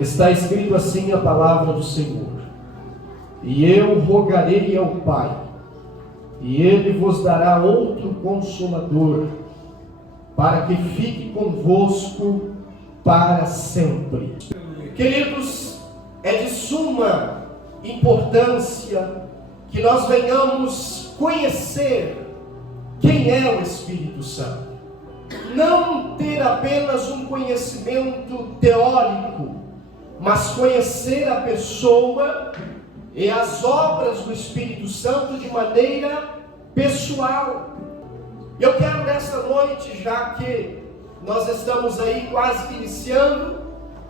Está escrito assim a palavra do Senhor: e eu rogarei ao Pai, e Ele vos dará outro Consolador, para que fique convosco para sempre. Queridos, é de suma importância que nós venhamos conhecer quem é o Espírito Santo. Não ter apenas um conhecimento teórico, mas conhecer a pessoa e as obras do Espírito Santo de maneira pessoal. Eu quero nessa noite, já que nós estamos aí quase iniciando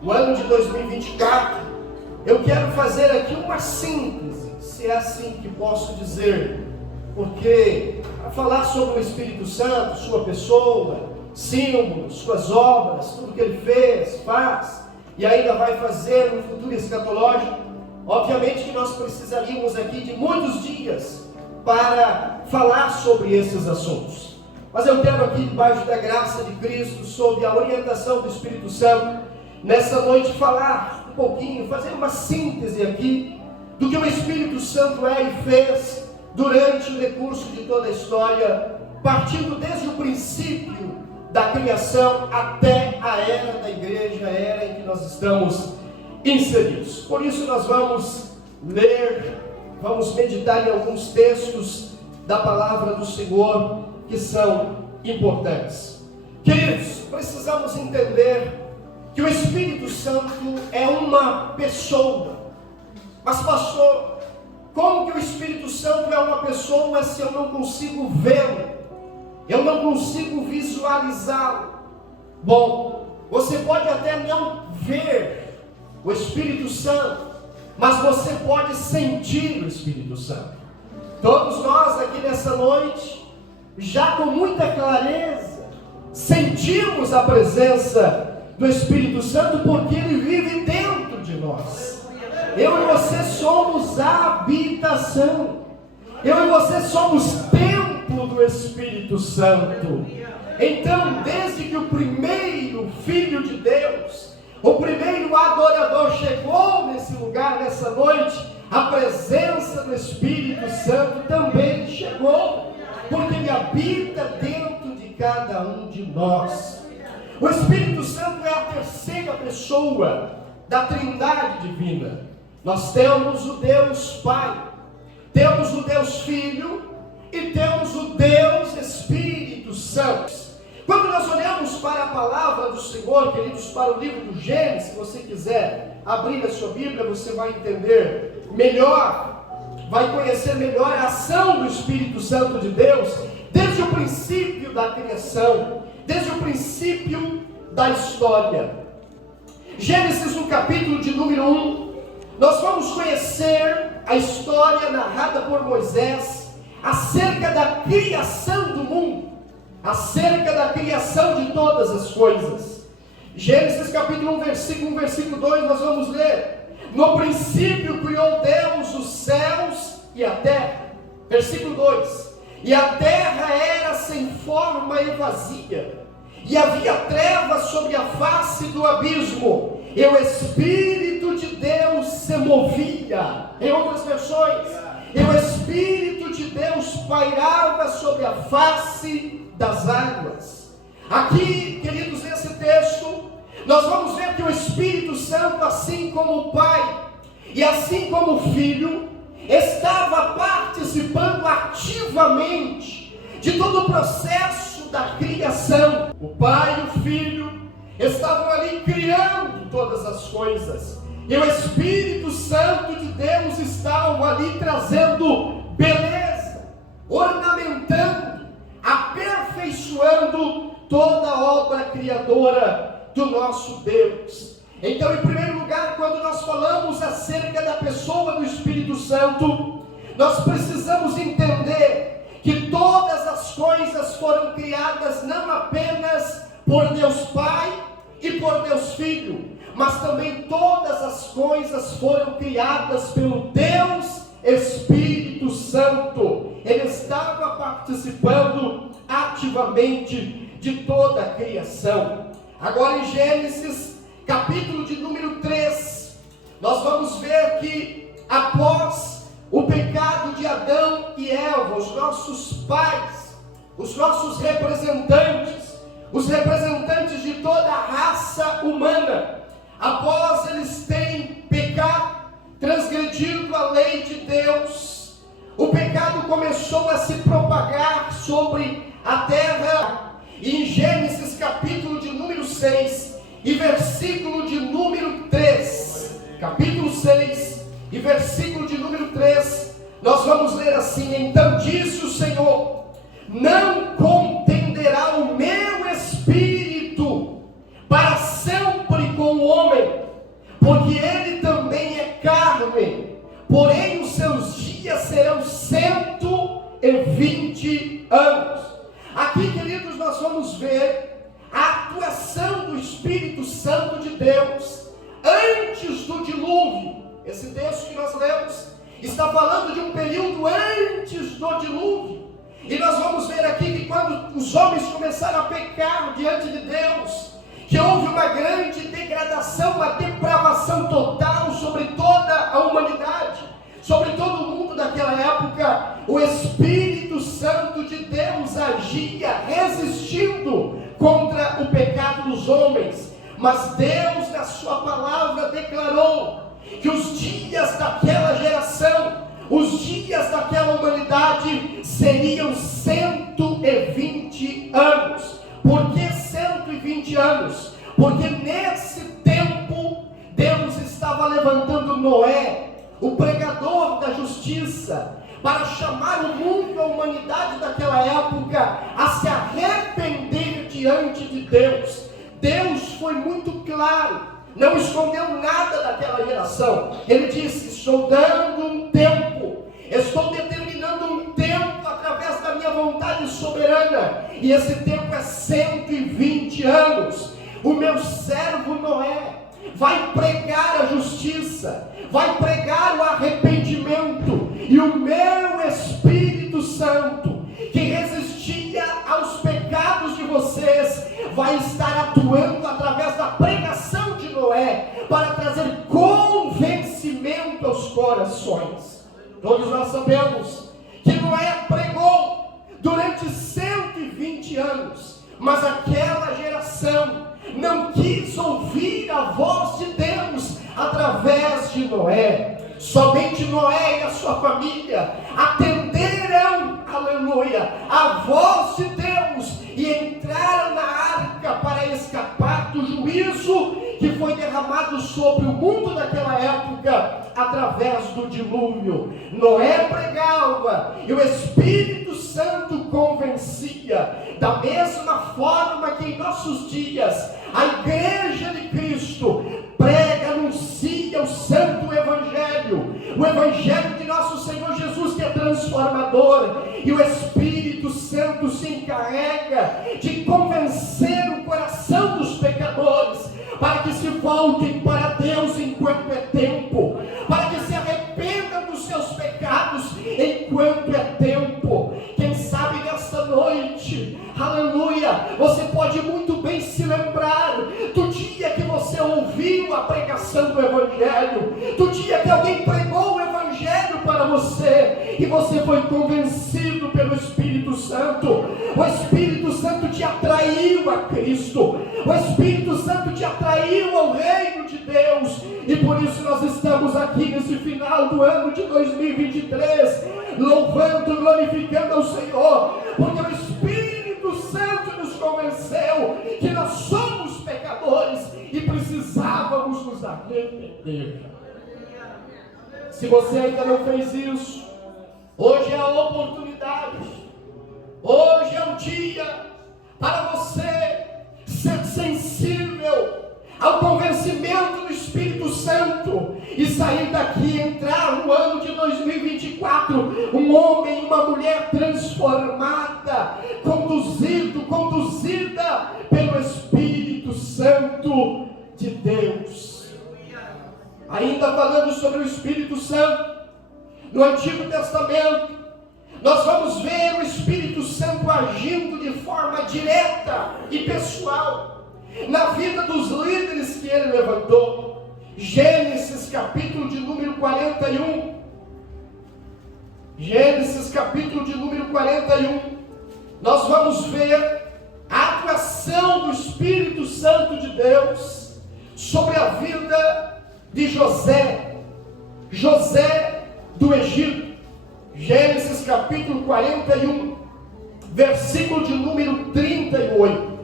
o ano de 2024, eu quero fazer aqui uma síntese, se é assim que posso dizer, porque para falar sobre o Espírito Santo, sua pessoa, símbolos, suas obras, tudo que ele fez, faz e ainda vai fazer no futuro escatológico, obviamente que nós precisaríamos aqui de muitos dias para falar sobre esses assuntos. Mas eu quero aqui, debaixo da graça de Cristo, sob a orientação do Espírito Santo, nessa noite falar um pouquinho, fazer uma síntese aqui do que o Espírito Santo é e fez durante o decurso de toda a história, partindo desde o princípio da criação até a era da igreja, a era em que nós estamos inseridos. Por isso nós vamos ler, vamos meditar em alguns textos da palavra do Senhor que são importantes. Queridos, precisamos entender que o Espírito Santo é uma pessoa. Mas pastor, como que o Espírito Santo é uma pessoa se eu não consigo vê-lo? Eu não consigo visualizá-lo. Bom, você pode até não ver o Espírito Santo, mas você pode sentir o Espírito Santo. Todos nós aqui nessa noite, já com muita clareza, sentimos a presença do Espírito Santo, porque ele vive dentro de nós. Eu e você somos a habitação. Eu e você somos templo do Espírito Santo. Então, desde que o primeiro Filho de Deus, o primeiro adorador chegou nesse lugar, nessa noite, a presença do Espírito Santo também chegou, porque ele habita dentro de cada um de nós. O Espírito Santo é a terceira pessoa da Trindade divina. Nós temos o Deus Pai, temos o Deus Filho e temos o Deus Espírito Santo. Quando nós olhamos para a palavra do Senhor, queridos, para o livro do Gênesis, se você quiser abrir a sua Bíblia, você vai entender melhor, vai conhecer melhor a ação do Espírito Santo de Deus, desde o princípio da criação, desde o princípio da história. Gênesis, no capítulo de número 1, nós vamos conhecer a história narrada por Moisés acerca da criação do mundo, acerca da criação de todas as coisas. Gênesis capítulo 1, versículo 1, versículo 2, nós vamos ler: no princípio criou Deus os céus e a terra. Versículo 2: e a terra era sem forma e vazia, e havia trevas sobre a face do abismo, e o Espírito de Deus se movia. Em outras versões, e o Espírito de Deus pairava sobre a face das águas. Aqui, queridos, nesse texto, nós vamos ver que o Espírito Santo, assim como o Pai e assim como o Filho, estava participando ativamente de todo o processo da criação. O Pai e o Filho estavam ali criando todas as coisas, e o Espírito Santo de Deus estava ali trazendo beleza, ornamentando, aperfeiçoando toda a obra criadora do nosso Deus. Então, em primeiro lugar, quando nós falamos acerca da pessoa do Espírito Santo, nós precisamos entender que todas as coisas foram criadas não apenas por Deus Pai e por Deus Filho, mas também todas as coisas foram criadas pelo Deus Espírito Santo. Ele estava participando ativamente de toda a criação. Agora em Gênesis, capítulo de número 3, nossos representantes, os representantes de toda a raça humana, após eles terem pecado, transgredido a lei de Deus, o pecado começou a se propagar sobre a terra. E em Gênesis capítulo de número 6 e versículo de número 3, capítulo 6 e versículo de número 3, nós vamos ler assim: então disse o Senhor, não contenderá o meu espírito para sempre com o homem, porque ele também é carne, porém os seus dias serão 120 anos. Aqui, queridos, nós vamos ver a atuação do Espírito Santo de Deus antes do dilúvio. Esse texto que nós lemos está falando de um período antes do dilúvio. E nós vamos ver aqui que quando os homens começaram a pecar diante de Deus, que houve uma grande degradação, uma depravação total sobre toda a humanidade, sobre todo o mundo daquela época. O Espírito Santo de Deus agia resistindo contra o pecado dos homens, mas Deus na sua palavra declarou que os dias daquela geração, os dias daquela humanidade seriam 120 anos. Por que 120 anos? Porque nesse tempo Deus estava levantando Noé, o pregador da justiça, para chamar o mundo, a humanidade daquela época, a se arrepender diante de Deus. Deus foi muito claro, não escondeu nada daquela geração. Ele disse: estou dando um tempo, estou determinando um tempo através da minha vontade soberana, e esse tempo é 120 anos. O meu servo Noé vai pregar a justiça, vai pregar o arrependimento, e o meu Espírito Santo, que resistia aos pecados de vocês, vai estar atuando através da pregação de Noé, para trazer convencimento aos corações. Todos nós sabemos que Noé pregou durante 120 anos, mas aquela geração não quis ouvir a voz de Deus através de Noé. Somente Noé e a sua família atenderam, aleluia, a voz de Deus e entraram na arca para escapar do juízo que foi derramado sobre o mundo daquela época através do dilúvio. Noé pregava e o Espírito Santo convencia. Da mesma forma que em nossos dias a Igreja de Cristo prega, anuncia o Santo Evangelho, o Evangelho de nosso Senhor Jesus, que é transformador, e o Espírito Santo se encarrega de convencer o coração dos pecadores, para que se voltem para Deus enquanto é tempo, para que se arrependam dos seus pecados enquanto é tempo. Quem sabe nesta noite, aleluia, você pode muito bem se lembrar do dia que você ouviu a pregação do Evangelho, do dia que alguém pregou o Evangelho para você, e você foi convencido pelo Espírito Santo. O Espírito Santo te atraiu a Cristo, o Espírito Santo te atraiu ao reino de Deus, e por isso nós estamos aqui nesse final do ano de 2023, louvando e glorificando ao Senhor, porque o Espírito Santo nos convenceu que nós somos pecadores e precisávamos nos arrepender. Se você ainda não fez isso, hoje é a oportunidade, hoje é o dia para você ser sensível ao convencimento do Espírito Santo e sair daqui e entrar no ano de 2024 um homem e uma mulher transformada, conduzida pelo Espírito Santo de Deus. Ainda falando sobre o Espírito Santo, no Antigo Testamento nós vamos ver o Espírito Santo agindo de forma direta e pessoal na vida dos líderes que ele levantou. Gênesis capítulo de número 41. Gênesis capítulo de número 41. nós vamos ver a atuação do Espírito Santo de Deus sobre a vida de José do Egito. Gênesis capítulo 41, versículo de número 38.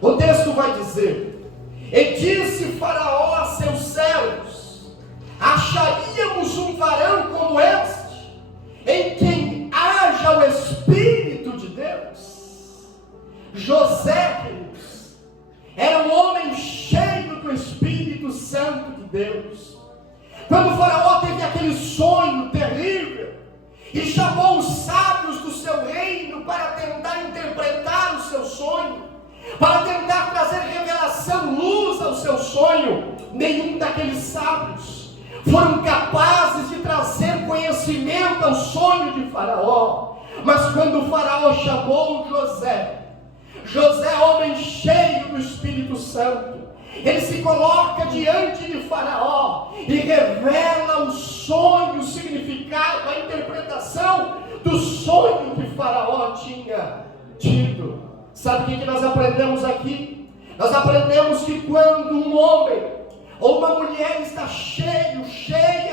O texto vai dizer: e disse Faraó a seus servos: acharíamos um varão como este, em quem haja o Espírito de Deus? José, queridos, era um homem cheio do Espírito Santo de Deus. Quando Faraó teve aquele sonho terrível e chamou os sábios do seu reino para tentar interpretar o seu sonho, para tentar trazer revelação, luz ao seu sonho, nenhum daqueles sábios foram capazes de trazer conhecimento ao sonho de Faraó. Mas quando o Faraó chamou José, homem cheio do Espírito Santo, ele se coloca diante de Faraó e revela o sonho, o significado, a interpretação do sonho que Faraó tinha tido. Sabe o que nós aprendemos aqui? Nós aprendemos que quando um homem ou uma mulher está cheia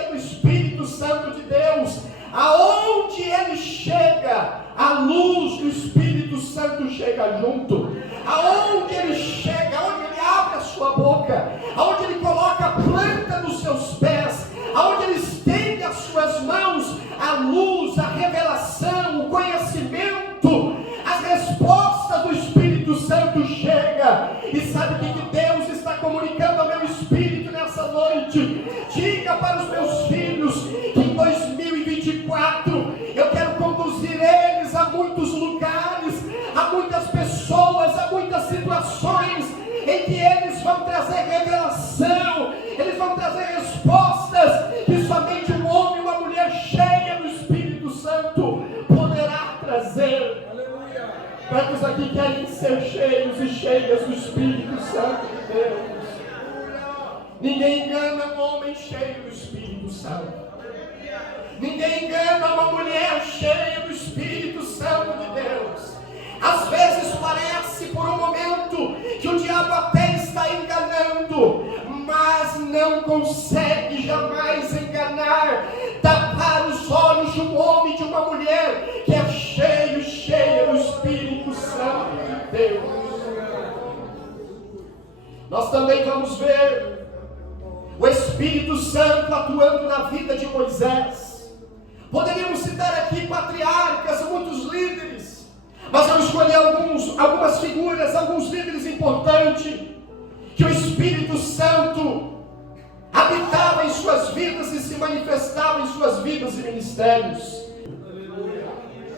do Espírito Santo de Deus, aonde ele chega, a luz do Espírito Santo chega junto. Aonde ele chega, aonde ele abre a sua boca, aonde ele coloca a planta dos seus pés, aonde ele estende as suas mãos, a luz, a revelação, o conhecimento, as respostas do Espírito Santo chega. E sabe o que Deus está comunicando ao meu espírito nessa noite? Diga para os meus filhos que em 2024 eu quero conduzir eles a muitos lugares, a muitas pessoas, a muitas situações em que eles vão trazer revelação, eles vão trazer respostas que somente um homem e uma mulher cheia do Espírito Santo poderá trazer. Aleluia! Quantos aqui querem ser cheios e cheias do Espírito Santo de Deus? Ninguém engana um homem cheio do Espírito Santo. Ninguém engana uma mulher cheia do Espírito Santo de Deus. Às vezes parece por um momento que o diabo até está enganando, mas não consegue jamais enganar, tapar os olhos de um homem e de uma mulher que é cheia do Espírito Santo de Deus. Nós também vamos ver o Espírito Santo atuando na vida de Moisés. Poderíamos citar aqui patriarcas, muitos líderes, mas eu escolhi algumas figuras, alguns líderes importantes, que o Espírito Santo habitava em suas vidas e se manifestava em suas vidas e ministérios.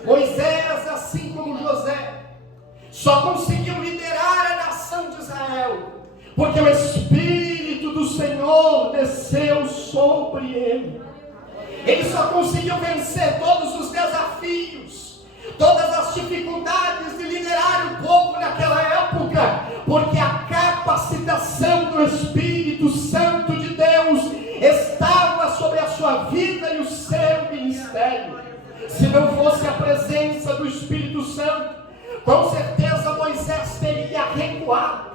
Moisés, assim como José, só conseguiu liderar a nação de Israel porque o Espírito do Senhor desceu sobre ele. Ele só conseguiu vencer todos os desafios, todas as dificuldades de liderar o povo naquela época, porque a capacitação do Espírito Santo de Deus estava sobre a sua vida e o seu ministério. Se não fosse a presença do Espírito Santo, com certeza Moisés teria recuado,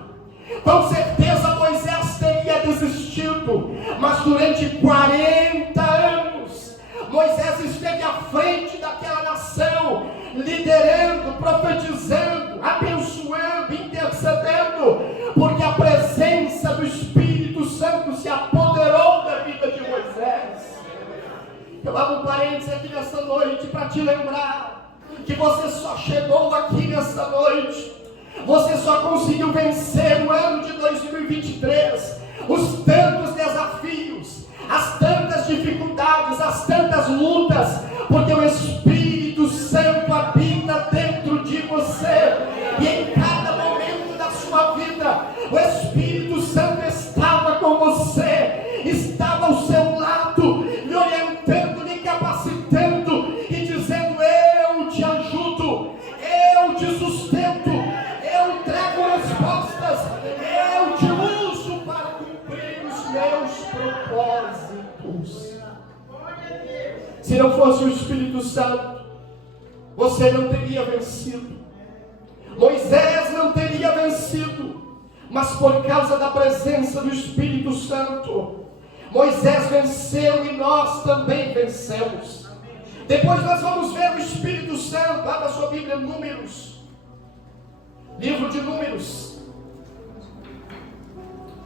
com certeza Moisés teria desistido, mas durante 40 anos, Moisés esteve à frente daquela nação, liderando, profetizando, abençoando, intercedendo, porque a presença do Espírito Santo se apoderou da vida de Moisés. Eu abro um parênteses aqui nessa noite para te lembrar que você só chegou aqui nessa noite, você só conseguiu vencer o ano de 2023, os tantos desafios, as tantas dificuldades, as tantas lutas, porque o Espírito Santo habita dentro de você, e em cada momento da sua vida, o Espírito Santo estava com você, estava ao seu lado, lhe orientando, lhe capacitando e dizendo: eu te ajudo, eu te sustento, eu trago respostas, eu te uso para cumprir os meus propósitos. Se não fosse o Espírito Santo, você não teria vencido. Moisés não teria vencido, mas por causa da presença do Espírito Santo, Moisés venceu e nós também vencemos. Depois nós vamos ver o Espírito Santo. Abra sua Bíblia, Números, livro de Números,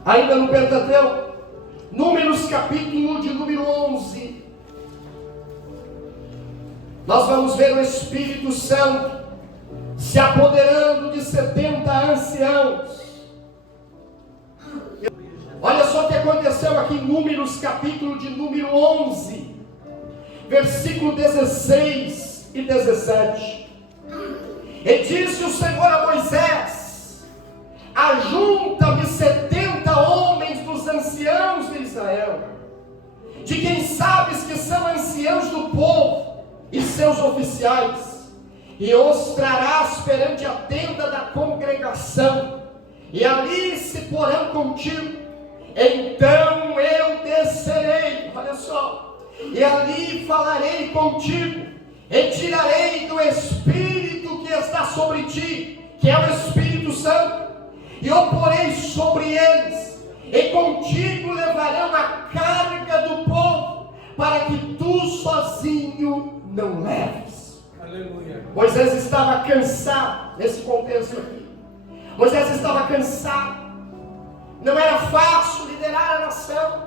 ainda no Pentateuco, Números capítulo de número 11. Nós vamos ver o Espírito Santo se apoderando de 70 anciãos. Olha só o que aconteceu aqui em Números capítulo de número 11, versículo 16 e 17. E disse o Senhor a Moisés: ajunta-me 70 homens dos anciãos de Israel, de quem sabes que são anciãos do povo e seus oficiais, e os trarás perante a tenda da congregação, e ali se porão contigo. Então eu descerei, olha só, e ali falarei contigo, e tirarei do Espírito que está sobre ti, que é o Espírito Santo, e o porei sobre eles, e contigo levarão a carga do povo, para que tu sozinho não leves. Aleluia. Moisés estava cansado nesse contexto aqui. Moisés estava cansado. Não era fácil liderar a nação.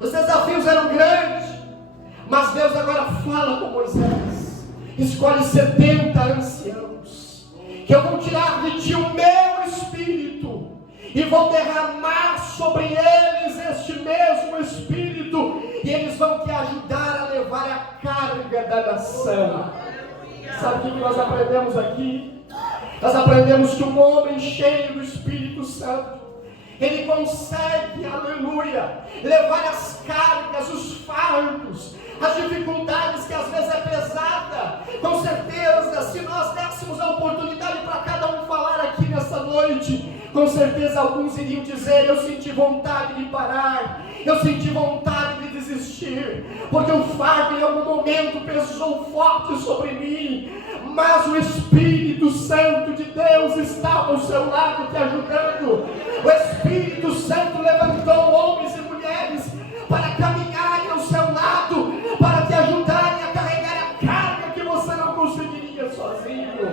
Os desafios eram grandes. Mas Deus agora fala com Moisés: escolhe 70 anciãos, que eu vou tirar de ti o meu Espírito, e vou derramar sobre eles este mesmo Espírito, e eles vão te ajudar a levar a carga da nação. Sabe o que nós aprendemos aqui? Nós aprendemos que um homem cheio do Espírito Santo, ele consegue, aleluia, levar as cargas, os fardos, as dificuldades que às vezes é pesada. Com certeza, se nós dessemos a oportunidade para cada um falar aqui nessa noite, com certeza alguns iriam dizer: eu senti vontade de parar, eu senti vontade de desistir, porque o fardo em algum momento pesou forte sobre mim. Mas o Espírito Santo de Deus estava ao seu lado te ajudando. O Espírito Santo levantou homens e mulheres para caminharem ao seu lado, para te ajudarem a carregar a carga que você não conseguiria sozinho.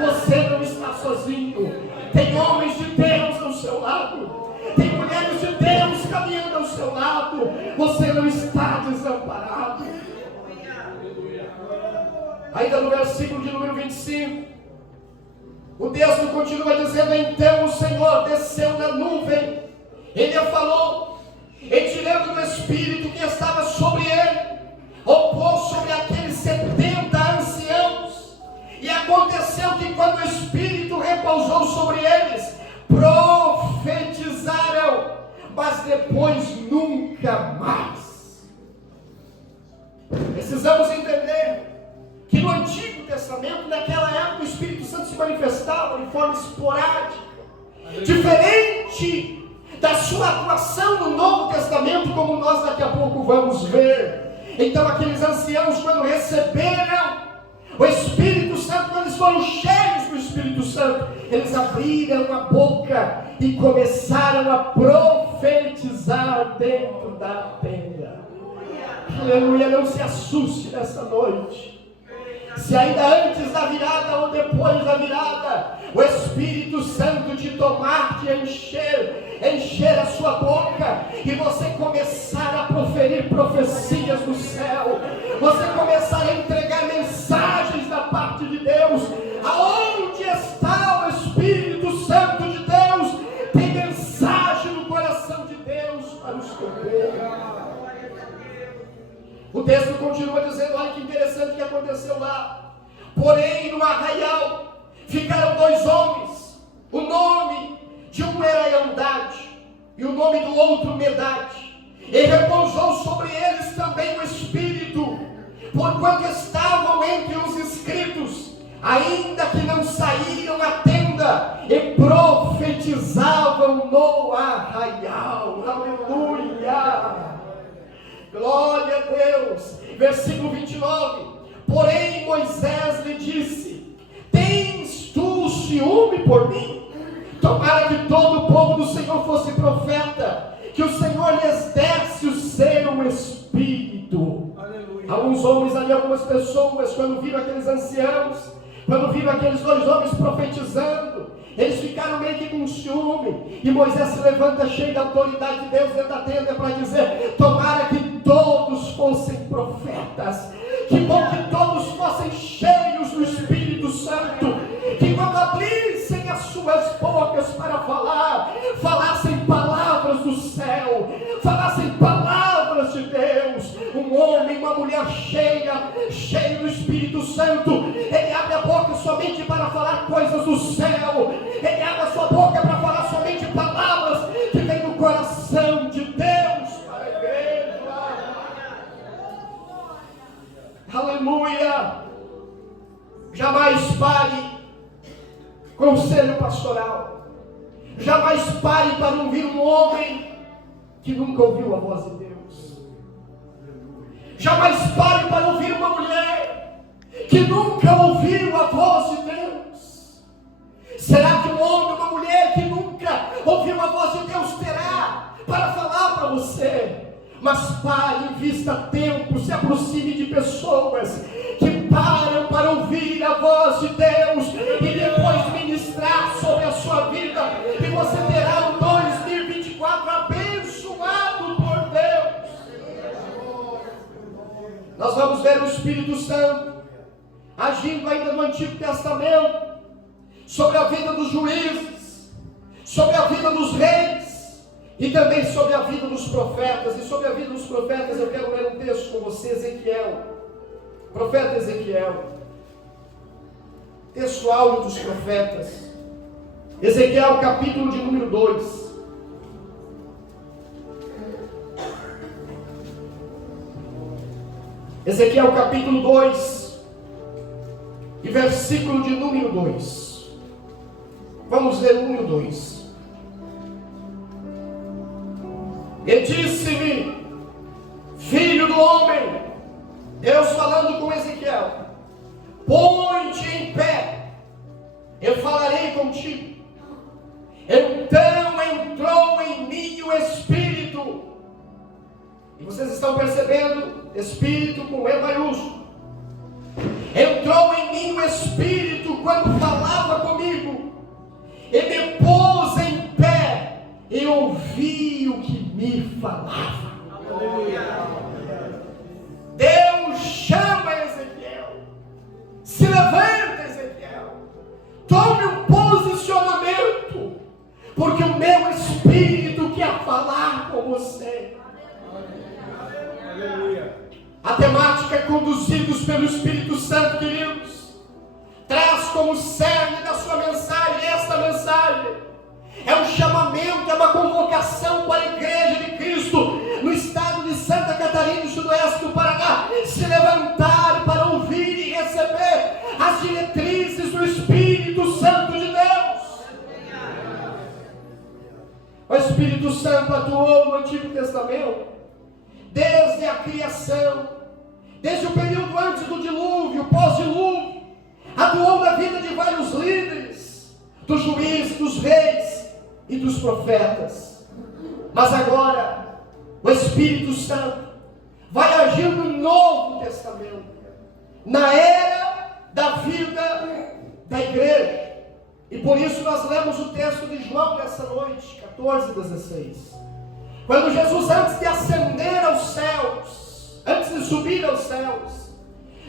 Você não está sozinho. Tem homens de Deus ao seu lado, tem mulheres de Deus caminhando ao seu lado. Você não está desamparado. Ainda no versículo de número 25, o texto continua dizendo: então o Senhor desceu na nuvem, ele falou, e tirando do Espírito que estava sobre ele, o pôs sobre aqueles 70 anciãos. E aconteceu que quando o Espírito repousou sobre eles, profetizaram, mas depois nunca mais. Precisamos entender que no Antigo Testamento, naquela época, o Espírito Santo se manifestava de forma esporádica, diferente da sua atuação no Novo Testamento, como nós daqui a pouco vamos ver. Então aqueles anciãos, quando receberam o Espírito Santo, quando eles foram cheios do Espírito Santo, eles abriram a boca e começaram a profetizar dentro da tenda. Aleluia, não se assuste nessa noite. Se ainda antes da virada ou depois da virada, o Espírito Santo te tomar, te encher a sua boca, e você começar a proferir profecias do céu, você começar a entregar mensagens da parte de Deus. Aonde está o Espírito Santo de Deus? Tem mensagem no coração de Deus para o seu povo. O texto continua dizendo: olha que interessante que aconteceu lá. Porém, no arraial ficaram 2 homens. O nome de um era Eldade e o nome do outro Medade. E repousou sobre eles também o Espírito, porquanto estavam entre os inscritos, ainda que não saíram à tenda, e profetizavam no arraial. Aleluia! Glória a Deus. Versículo 29. Porém Moisés lhe disse: tens tu ciúme por mim? Tomara que todo o povo do Senhor fosse profeta, que o Senhor lhes desse o seu espírito. Aleluia. Alguns homens ali, algumas pessoas, quando viram aqueles anciãos, quando viram aqueles dois homens profetizando, eles ficaram meio que com ciúme. E Moisés se levanta cheio da autoridade de Deus dentro da tenda para dizer: tomara que todos fossem profetas. Que bom que todos fossem cheios do Espírito Santo. Que quando abrissem as suas bocas para falar, falassem palavras do céu, falassem palavras de Deus. Um homem, uma mulher cheio do Espírito Santo, ele abre a boca somente para falar coisas do céu. Ele abre a sua boca para falar somente palavras que vêm do coração de Deus para a igreja. Aleluia. Jamais pare conselho pastoral. Jamais pare para ouvir um homem que nunca ouviu a voz de Deus. Jamais pare para ouvir uma mulher que nunca ouviu a voz de Deus. Será que um homem, uma mulher que nunca ouviu a voz de Deus terá para falar para você? Mas pare, invista tempo, se aproxime de pessoas que param para ouvir a voz de Deus e depois ministrar sobre a sua vida, e você terá um 2024 abençoado por Deus. Nós vamos ver o Espírito Santo agindo ainda no Antigo Testamento sobre a vida dos juízes, sobre a vida dos reis, e também sobre a vida dos profetas. E sobre a vida dos profetas eu quero ler um texto com você, Ezequiel, profeta Ezequiel, texto áudio dos profetas, Ezequiel capítulo de número 2. Ezequiel capítulo 2 e versículo de número 2. Vamos ler o número 2. E disse-me: filho do homem, Deus falando com Ezequiel, põe-te em pé, eu falarei contigo. Então entrou em mim o Espírito, e vocês estão percebendo, Espírito com E maiúsculo. Entrou em mim o Espírito quando falava comigo, e me pôs em pé, e ouvi o que me falava. Aleluia. Deus chama Ezequiel. Se levanta, Ezequiel. Tome um posicionamento, porque o meu Espírito quer falar com você. Aleluia. A temática é conduzidos pelo Espírito Santo, queridos. Traz como cerne da sua mensagem esta mensagem. É um chamamento, é uma convocação para a igreja de Cristo no estado de Santa Catarina e sudoeste do Paraná se levantar para ouvir e receber as diretrizes do Espírito Santo de Deus. O Espírito Santo atuou no Antigo Testamento desde a criação, desde o período antes do dilúvio, pós-dilúvio. Atuou na vida de vários líderes, dos juízes, dos reis e dos profetas. Mas agora o Espírito Santo vai agir no Novo Testamento, na era da vida da igreja. E por isso nós lemos o texto de João nessa noite, 14:16. Quando Jesus, antes de ascender aos céus, antes de subir aos céus,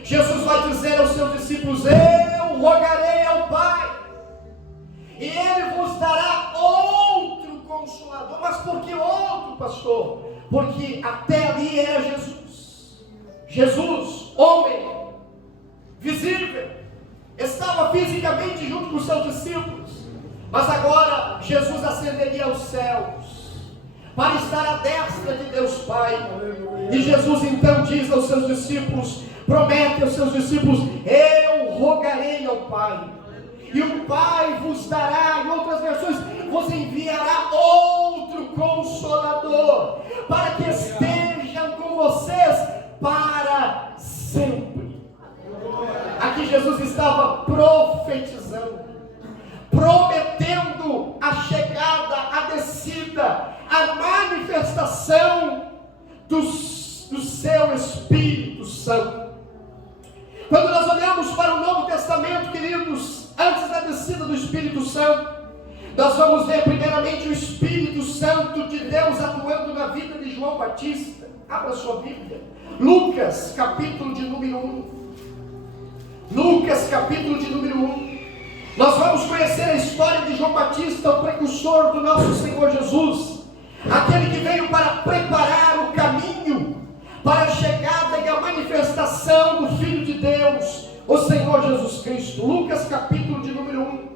Jesus vai dizer aos seus discípulos: eu rogarei ao Pai, e Ele vos dará outro Consolador. Mas por que outro, pastor? Porque até ali era Jesus. Jesus, homem, visível, estava fisicamente junto com os seus discípulos. Mas agora Jesus ascenderia aos céus para estar à destra de Deus Pai. E Jesus então diz aos seus discípulos, promete aos seus discípulos: eu rogarei ao Pai, e o Pai vos dará, em outras versões, vos enviará outro Consolador, para que estejam com vocês para sempre. Aqui Jesus estava profetizando, prometendo a chegada, a descida, a manifestação do seu Espírito Santo. Quando nós olhamos para o Novo Testamento, queridos, antes da descida do Espírito Santo, nós vamos ver primeiramente o Espírito Santo de Deus atuando na vida de João Batista. Abra sua Bíblia, Lucas capítulo de número 1. Lucas capítulo de número 1. Nós vamos conhecer a história de João Batista, o precursor do nosso Senhor Jesus, aquele que veio para preparar o caminho para a chegada e a manifestação do Filho de Deus, o Senhor Jesus Cristo. Lucas capítulo de número 1,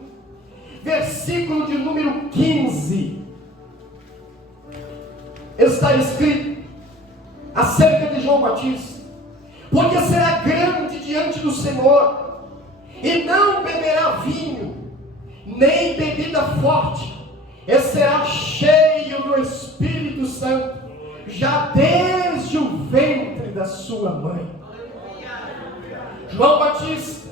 versículo de número 15, está escrito acerca de João Batista: porque será grande diante do Senhor, e não beberá vinho, nem bebida forte, e será cheio do Espírito Santo, já desde o ventre da sua mãe. João Batista,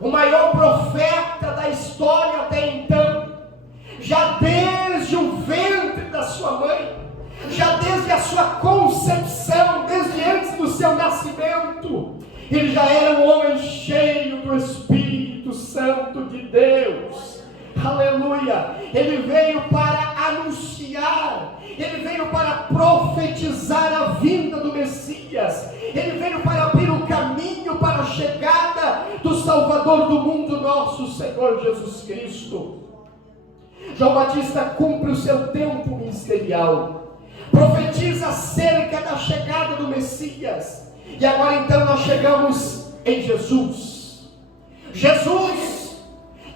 o maior profeta da história até então, já desde o ventre da sua mãe, já desde a sua concepção, desde antes do seu nascimento, ele já era um homem cheio do Espírito Santo de Deus. Aleluia! Ele veio para anunciar, ele veio para profetizar a vinda do Messias, ele veio para abrir o caminho para a chegada do Salvador do mundo, nosso Senhor Jesus Cristo. João Batista cumpre o seu tempo ministerial, profetiza acerca da chegada do Messias. E agora então nós chegamos em Jesus. Jesus,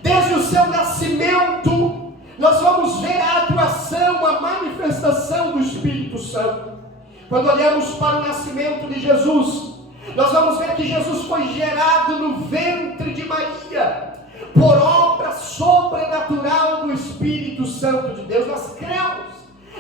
desde o seu nascimento, nós vamos ver a atuação, a manifestação do Espírito Santo. Quando olhamos para o nascimento de Jesus, nós vamos ver que Jesus foi gerado no ventre de Maria, por obra sobrenatural do Espírito Santo de Deus. Nós cremos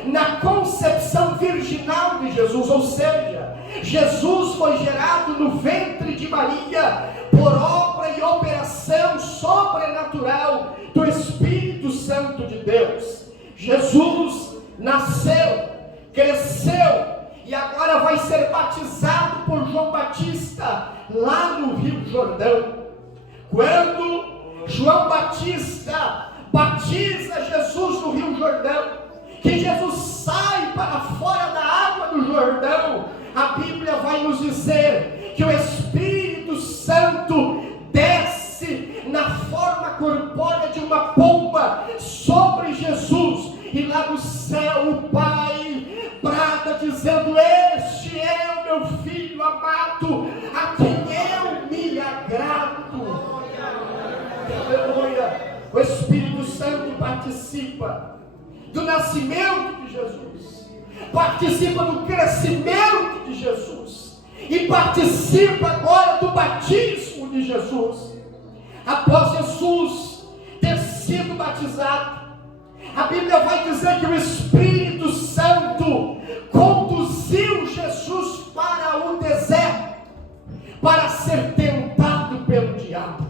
na concepção virginal de Jesus, ou seja, Jesus foi gerado no ventre de Maria por obra e operação sobrenatural do Espírito Santo de Deus. Jesus nasceu, cresceu e agora vai ser batizado por João Batista lá no Rio Jordão. Quando João Batista batiza Jesus no Rio Jordão, que Jesus sai para fora da água do Jordão, a Bíblia vai nos dizer que o Espírito Santo desce na forma corpórea de uma pomba sobre Jesus, e lá no céu o Pai brada dizendo: este é o meu Filho amado, a quem eu me agrado. Aleluia! O Espírito Santo participa do nascimento de Jesus, participa do crescimento de Jesus e participa agora do batismo de Jesus. Após Jesus ter sido batizado, a Bíblia vai dizer que o Espírito Santo conduziu Jesus para o deserto, para ser tentado pelo diabo.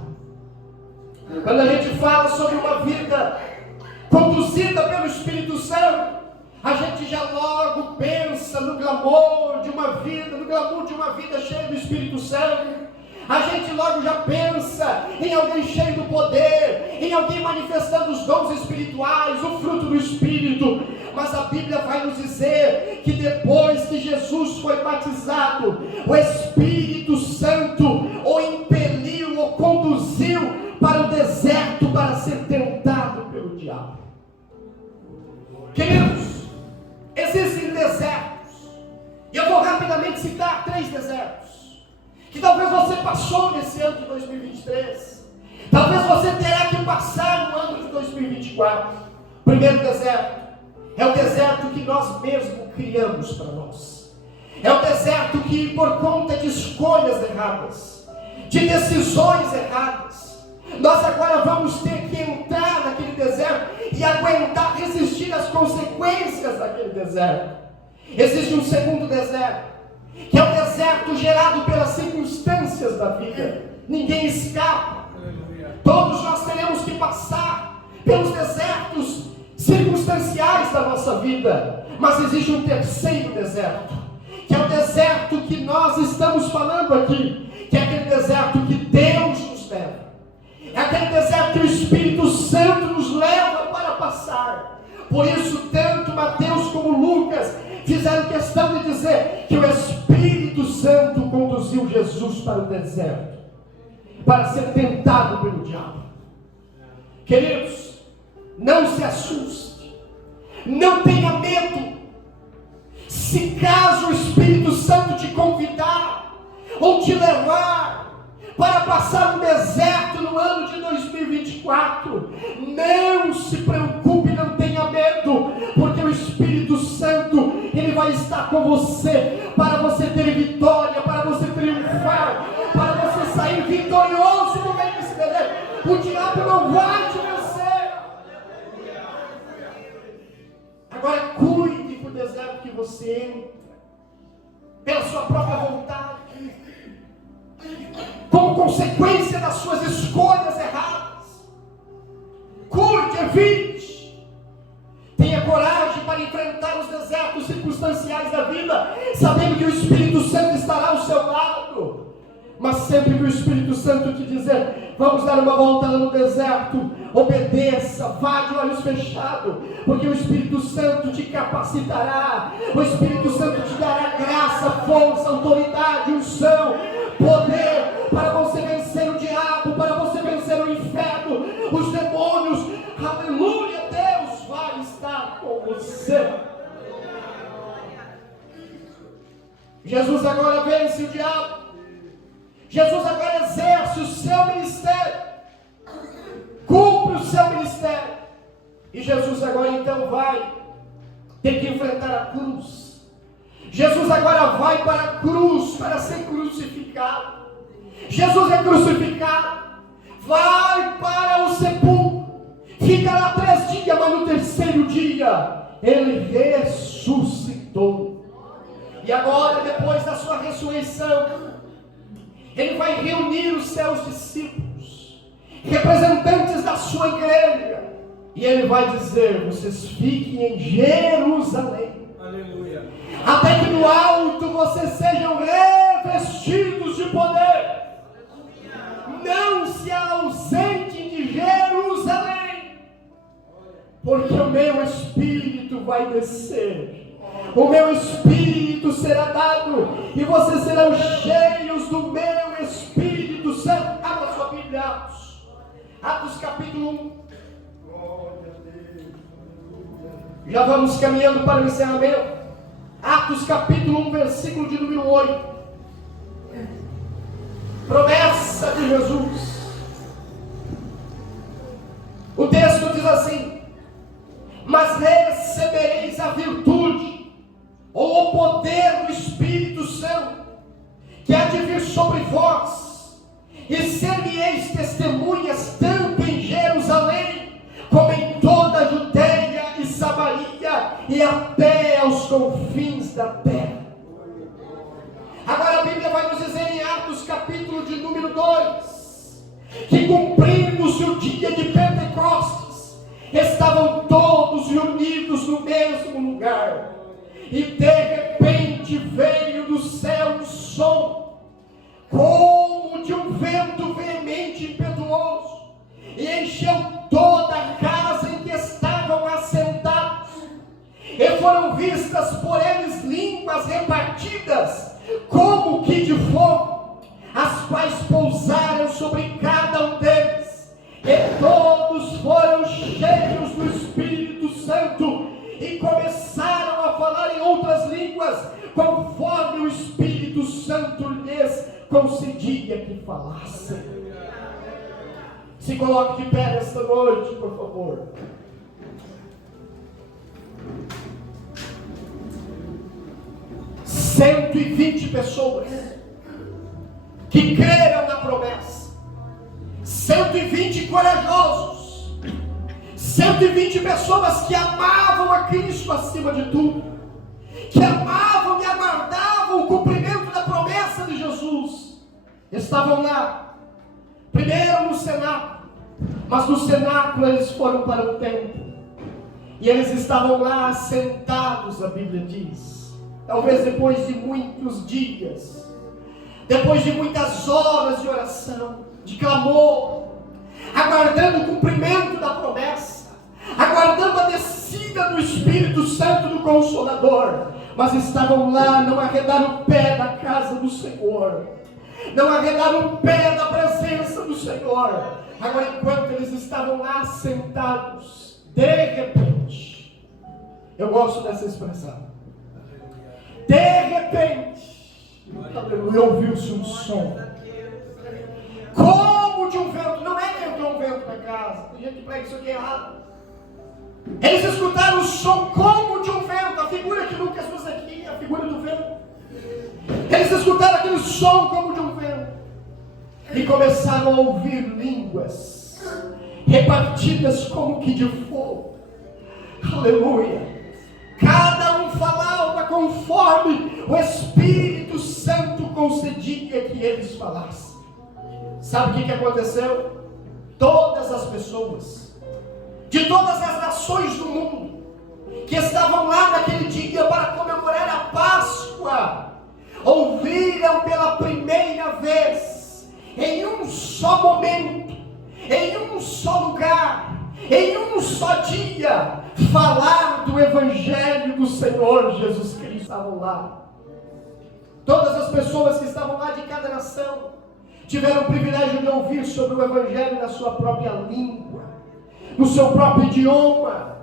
Quando a gente fala sobre uma vida conduzida pelo Espírito Santo, a gente já logo pensa no glamour de uma vida cheia do Espírito Santo. A gente logo já pensa em alguém cheio do poder, em alguém manifestando os dons espirituais, o fruto do Espírito. Mas a Bíblia vai nos dizer que depois que Jesus foi batizado, o Espírito Santo o impeliu, o conduziu para o deserto para ser tentado pelo diabo. Queridos, existem desertos, e eu vou rapidamente citar 3 desertos que talvez você passou nesse ano de 2023, talvez você terá que passar no ano de 2024. O primeiro deserto é o deserto que nós mesmos criamos para nós. É o deserto que, por conta de escolhas erradas, de decisões erradas, nós agora vamos ter que entrar naquele deserto e aguentar, resistir às consequências daquele deserto. Existe um segundo deserto, que é o deserto gerado pelas circunstâncias da vida. Ninguém escapa. Todos nós teremos que passar pelos desertos circunstanciais da nossa vida. Mas existe um terceiro deserto, que é o deserto que nós estamos falando aqui, que é aquele deserto que Deus nos leva. É aquele deserto que o Espírito Santo nos leva para passar. Por isso, tanto Mateus como Lucas fizeram questão de dizer que o Espírito Santo conduziu Jesus para o deserto, para ser tentado pelo diabo. Queridos, não se assuste, não tenha medo. Se caso o Espírito Santo te convidar ou te levar para passar um deserto no ano de 2024, não se preocupe, não tenha medo, porque o Espírito Santo, ele vai estar com você, para você ter vitória, para você triunfar, para você sair vitorioso no meio desse deserto. O diabo não vai te vencer. Agora cuide do deserto que você entra, pela sua própria vontade, como consequência das suas escolhas erradas. Cuide, evite. Tenha coragem para enfrentar os desertos circunstanciais da vida, sabendo que o Espírito Santo estará ao seu lado. Mas sempre que o Espírito Santo te dizer, vamos dar uma volta lá no deserto, obedeça, vá de olhos fechados, porque o Espírito Santo te capacitará, o Espírito Santo te dará graça, força, autoridade, unção, poder, para você vencer o diabo, para você vencer o inferno, os demônios. Aleluia, Deus vai estar com você. Jesus agora vence o diabo. Jesus agora exerce o seu ministério, cumpre o seu ministério, e Jesus agora então vai ter que enfrentar a cruz. Jesus agora vai para a cruz para ser crucificado. Jesus é crucificado, vai para o sepulcro, fica lá 3 dias, mas no terceiro dia ele ressuscitou. E agora, depois da sua ressurreição, ele vai reunir os seus discípulos, representantes da sua igreja, e ele vai dizer: vocês fiquem em Jerusalém, aleluia, até que no alto vocês sejam revestidos de poder. Não se ausentem de Jerusalém, porque o meu Espírito vai descer. O meu Espírito será dado, e vocês serão cheios do meu Espírito Santo. Abra sua Bíblia, Atos capítulo 1. Já vamos caminhando para o encerramento. Atos capítulo 1, versículo de número 8. Promessa de Jesus. O texto diz assim: mas recebereis a virtude, ou o poder do Espírito Santo, que há de vir sobre vós, e ser-me-eis testemunhas tanto em Jerusalém, como em toda a Judeia e Samaria, e até aos confins da terra. Agora a Bíblia vai nos dizer em Atos capítulo de número 2, que cumprindo-se o dia de Pentecostes, estavam todos reunidos no mesmo lugar. E de repente veio do céu um som, como de um vento veemente e impetuoso, e encheu toda a casa em que estavam assentados. E foram vistas por eles línguas repartidas, como que de fogo, as quais pousaram sobre cada um deles. E todos foram cheios do Espírito Santo, e começaram a falar em outras línguas, conforme o Espírito Santo lhes concedia que falassem. Se coloque de pé nesta noite, por favor. Cento e 120 pessoas que creram na promessa, 120 corajosos, 120 pessoas que amavam a Cristo acima de tudo, que amavam e aguardavam o cumprimento da promessa de Jesus, estavam lá primeiro no cenáculo, mas no cenáculo eles foram para o templo, e eles estavam lá sentados, a Bíblia diz, talvez depois de muitos dias, depois de muitas horas de oração, de clamor, aguardando o cumprimento da promessa, aguardando a descida do Espírito Santo do Consolador, mas estavam lá, não arredaram o pé da casa do Senhor, não arredaram o pé da presença do Senhor. Agora, enquanto eles estavam lá sentados, de repente, eu gosto dessa expressão, de repente, aleluia, ouviu-se um som, como de um vento. Não é que entrou um vento na casa, tem gente que prega isso aqui errado. Eles escutaram o som como de um vento, a figura que Lucas usa aqui, a figura do vento. Eles escutaram aquele som como de um vento, e começaram a ouvir línguas, repartidas como que de fogo, aleluia. Cada um falava conforme o Espírito Santo concedia que eles falassem. Sabe o que aconteceu? Todas as pessoas, de todas as nações do mundo, que estavam lá naquele dia para comemorar a Páscoa, ouviram pela primeira vez, em um só momento, em um só lugar, em um só dia, falar do Evangelho do Senhor Jesus Cristo. Estavam lá, todas as pessoas que estavam lá de cada nação, tiveram o privilégio de ouvir sobre o Evangelho na sua própria língua, no seu próprio idioma,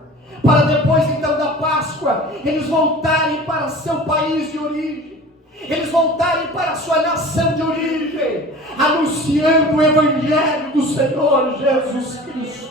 para depois então da Páscoa, eles voltarem para seu país de origem, eles voltarem para a sua nação de origem, anunciando o Evangelho do Senhor Jesus Cristo.